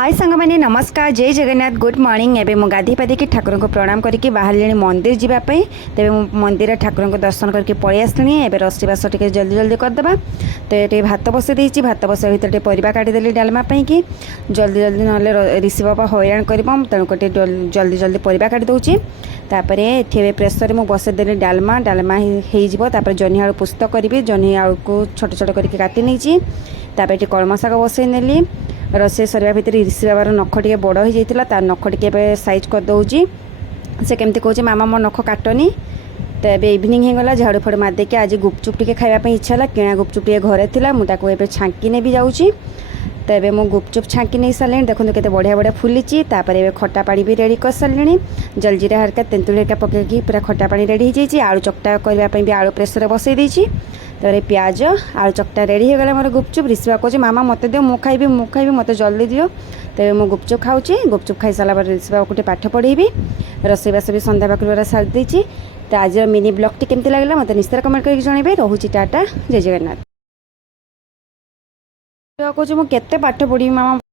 हाय सांग मैंने नमस्कार जय जगन्नाथ गुड मॉर्निंग एबे मु गाधी पादी की ठाकुर को प्रणाम करके बाहर मंदिर जावाई तेरे मंदिर ठाकुर को दर्शन करके पलि आसली एवं रसोईबास टे जल्दी जल्दी करदे तो ये भात बसई देती भात बसवा भर परिवा काटिदेली डालमा कि जल्दी जल्दी ना ऋषि बाबा हईराण कर तेणुक जल्दी जल्दी परिवा काटि दूची तापर ये प्रेसर मुझे बसईदेली डालमा डालमा हो जह्नी आलू पुस्त करी जह्नी आलू को छोट छोट करके काटि नहीं तापर कलम शाग बसई नेली रोसे सरिया भितर ऋषि बाबार नख टे बड़ हो जाता तार नख टे सैज करदे से केमती कहूँ मामा मो नख काटनी तो ये इवनिंग होगला झाड़ू फाड़ू मारदेक आज गुपचुप टे खावाई इच्छा है किणा गुपचुप टे घरे थी मुझे छांकी ने भी जाऊँगी तो ये मुझे गुपचुप छांकी नहीं सारे देखो के बढ़िया बढ़िया फुली तापर खटा पानी भी रेडी कर सारे जलजीरा हरका तेंतुल हरका पकईकि पूरा खटा पानी रेडी हो जाए आलू चकटा करने भी आलू प्रेसर बसई देती तो प्याज आलू चकटा रेडी होगला मोर गुपचुप ऋषि कहूँ मामा मत दियो मु खाइबी मत जल्दी दियो तो मुझे गुपचुप खाऊँ गुपचुप खाई सारा ऋषि बाबू गोटे पाठ पढ़ेबी रोसईबास भी संध्या पाखर सारी देती तो आज मिनी ब्लॉग टी केमती लगे मत निश्चित कमेंट करके जनइबे रोची टाटा जय जगन्नाथ कहूँ मुझे पाठ पढ़ी मामा।